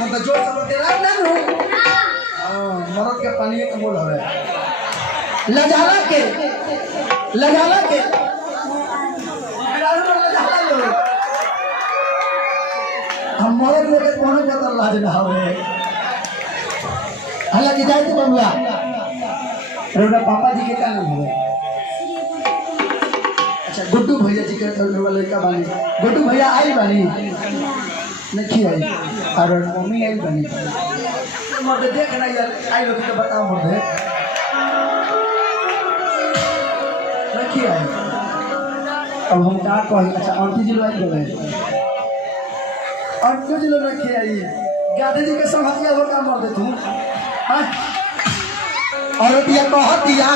मतलब जो सब तेरा ना नु मरद के पानी के मोल हवे लजाला के हम मरद लोग के कोनो पता लाज ना हवे हालांकि जाए तो बंगला रोना पापा जी के का नाम हवे अच्छा गुड्डू भैया जी के लड़का बानी गुड्डू भैया आई बानी नहीं आई और मम्मी आई बनी मर्दे देख ना यार आई लोग तो बताओ मर्दे नहीं आई अब हम क्या कहें अच्छा आंटी जी लोग बोले आंटी जी लोग नहीं आई गादी जी के संगतिया हो का मर्दे तू हां और दिया कहतिया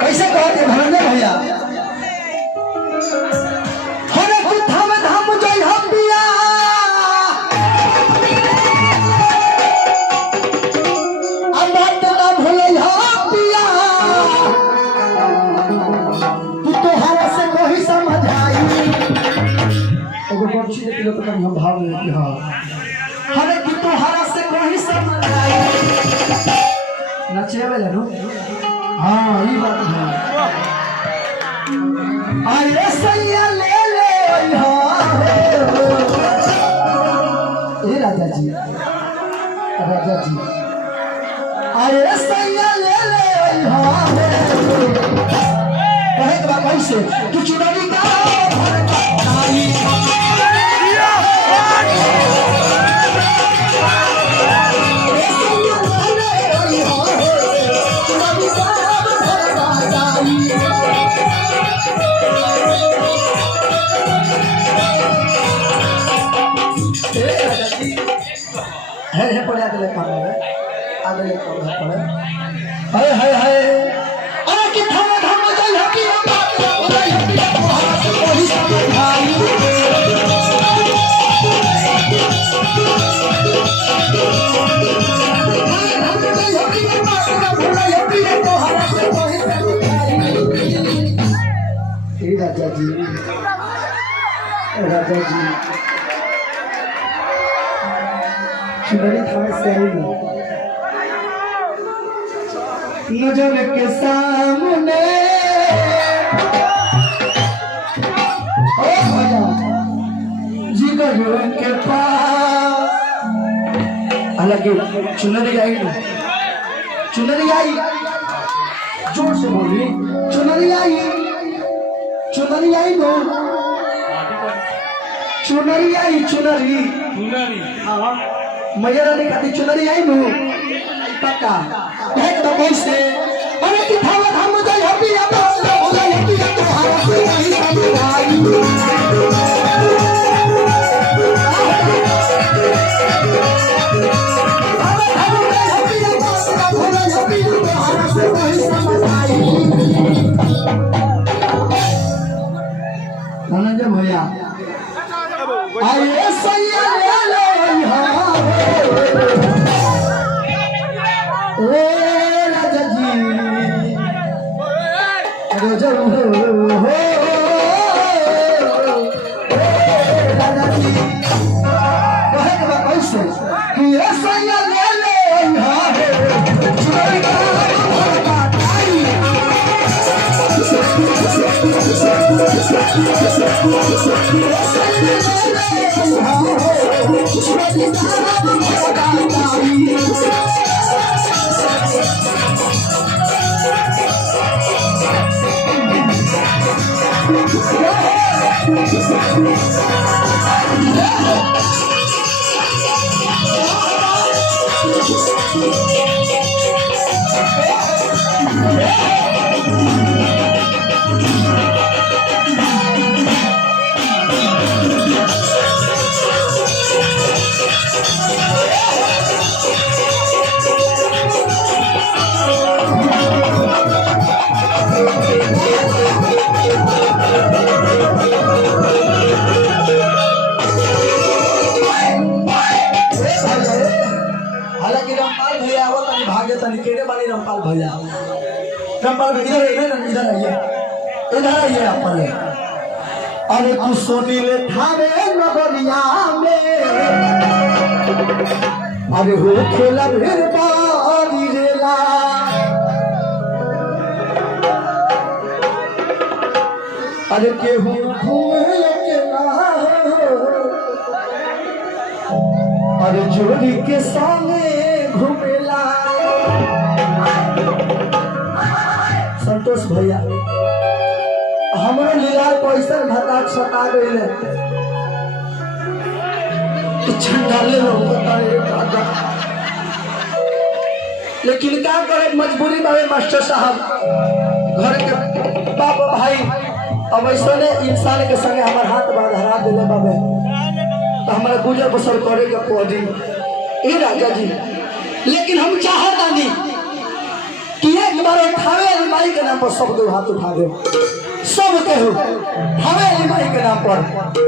कैसे कहते भरने भैया हम भाव में कि हाँ हरे कि तोहरा से कोई समझ आई नचे वाला नो हाँ ये बात है अरे सैया ले हाँ ये राजा जी अरे सैया ले हाँ कहे के बाद कैसे तू चुनरी का है पड़े आगे काम है आगे काम है पड़े हाय अरे कि थामा थामा चल हैप्पी कोई समझ आई राजा जी शुभरी थाने से आई नजर के सामने जिगर के पास हालांकि चुनरी आई जोर से बोली चुनरी आई नो चुनरी हाँ मैया रानी खाती चुनरी आई नो पक्का एक दबोई से अरे कि थावा थाम जाए हैप्पी या तो हारा से नहीं समझाई धनंजय भैया आइए सैया ले राजा जी राजा जी कहे के बाद कैसे कि सैया ले रामपाल भैया इधर आइए आप पहले अरे तू सुनील थावे नगरिया में अरे हो खेला फिर बारी रेला अरे केहू घूमे अकेला अरे जोड़ी के संगे घूमेला संतोष भैया हमारे लीलार पैसा भता छटा गए डाले लेकिन क्या करे मजबूरी में मास्टर साहब घर के बाप भाई अब ऐसा इंसान के संगे हमारे हाथ बांध हरा दिले बाबे तो हमारे गुजर बसर करे के पड़ी ए राजा जी। लेकिन हम चाहता नहीं कि एक बार ठावे माई के नाम पर सब दो हाथ उठा दे सब कहो ठावे माई के नाम पर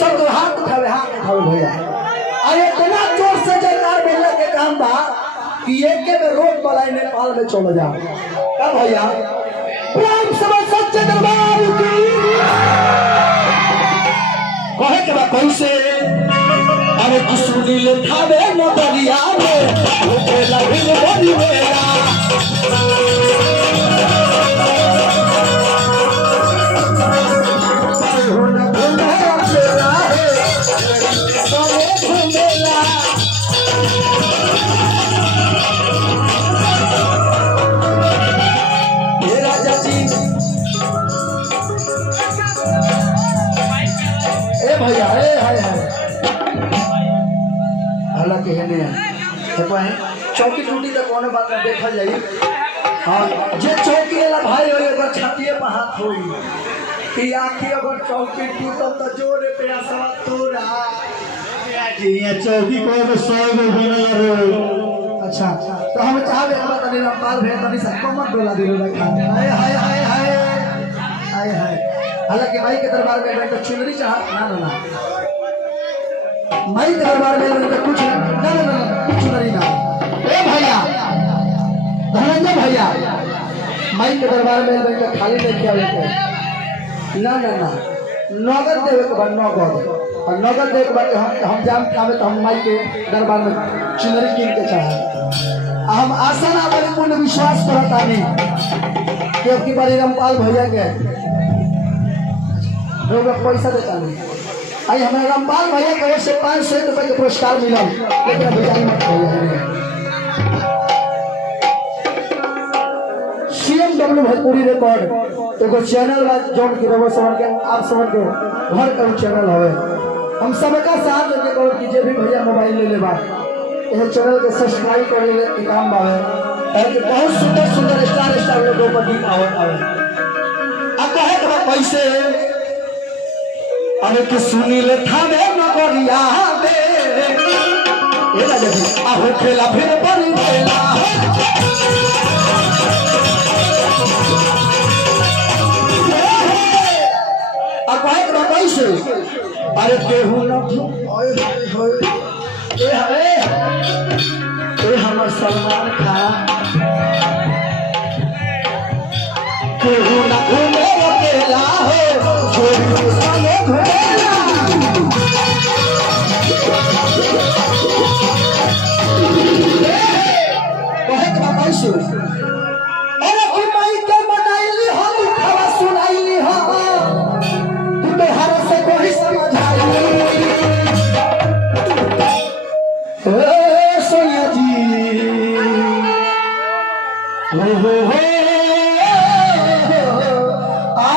सब दो हाथ उठावे भैया अरे इतना जोर से जयकार बोलने के काम बा कि एक में रोड बलाई नेपाल में चले जाओ क्या भैया प्रेम समझ सच्चे दरबार की कहे के बाद कैसे अरे सुनील थावे नगरिया में खेला फिर बड़ी मेला भैया हालांकि चौकी टूटी तो कौन बात में देखा जाए हाँ जे चौकी वाला भाई हो अगर छातिए पर हाथ हो कि आखिर अगर चौकी टूटल तो जोरे पे आसवा तोरा चौकी को 100 में बना अच्छा तो हम चाहबे हम तनी रामपाल भैया तनी सब कमर डोला दिलो रखा हाय हाय हाय हाय हाय हाय हालांकि माई के दरबार में बैठ चुनरी चाह ना माई के दरबार में बैठ कुछ ना चुनरी ना ए भैया धनंजय भैया माई के दरबार में बैठ खाली लेके आवे के ना नगद देवे के बाद नगद और नगद देवे के बाद हम जाम खावे तो हम माई के दरबार में चुनरी कीन के चाहे हम आशा ना बड़ी पूर्ण विश्वास करता नहीं क्योंकि बड़ी रामपाल भैया के लोग पैसा देता नहीं आई हमारे रामपाल भैया की ओर से 500 रुपए के पुरस्कार मिला लेकिन CMW भोजपुरी रिकॉर्ड एगो चैनल बा जोन की रवो समझ के आप समझ के घर का चैनल हवे हम सबका साथ देके कहो कि जे भी भैया मोबाइल ले लेबा यह चैनल के सब्सक्राइब करे के काम बावे ताकि बहुत सुंदर सुंदर स्टार लोगों पर गीत आवे अब कहे के पैसे अरे कि सुनील थावे नगरिया में ए राजा जी आहो खेला फिर बड़ी मेला अब कहे के पैसे अरे केहू न ए हमर सलमान खान केहू न घूमे अकेला हो छोड़ी साले घूमेला कहे के पैसे अरे कोई माई के मनाइली हम खवा सुनाइली हम तू तो हर से कोई समझाई ए सोनिया जी हो आ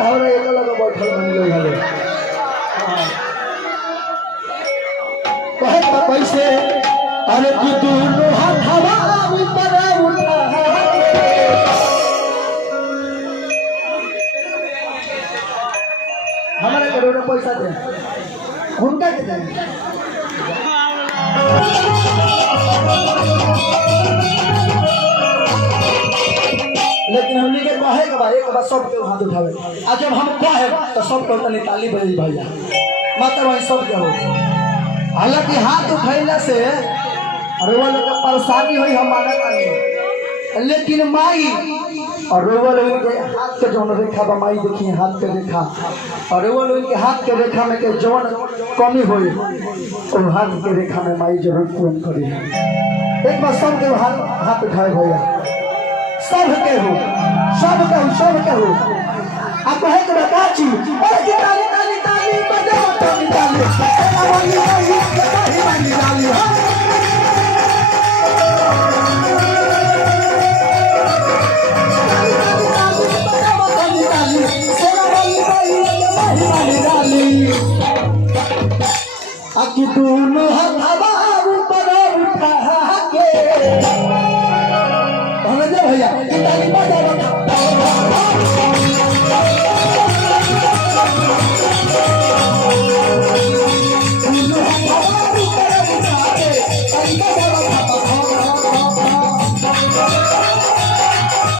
धावरा एक लगा बैठल बन गई हले कहे तो कैसे अरे कि दोनों हाथ हवा ऊपर उठा हमारे करोड़ों पैसा दे उनका के दे लेकिन हमने के कहे के भाई एक बार सब के हाथ उठावे आज जब हम कहे तो सब को तनी ताली बजाई भैया मतलब वही सब के हो हालांकि हाथ उठैला से अरे वो लोग परेशानी हुई हमारा नहीं लेकिन माई और रोवल उनके हाथ के जौन रेखा बा माई देखिए हाथ के रेखा और रोवल उनके हाथ के रेखा में के जौन कमी हुई और हाथ के रेखा में माई जरूर पूर्ण करी एक बार सब के हाथ उठाए भैया सब के हो आप कहे तो काची और की ताली ताली ताली बजाओ ताली ताली वाली वाली वाली वाली ताली आकी दोनों हाथ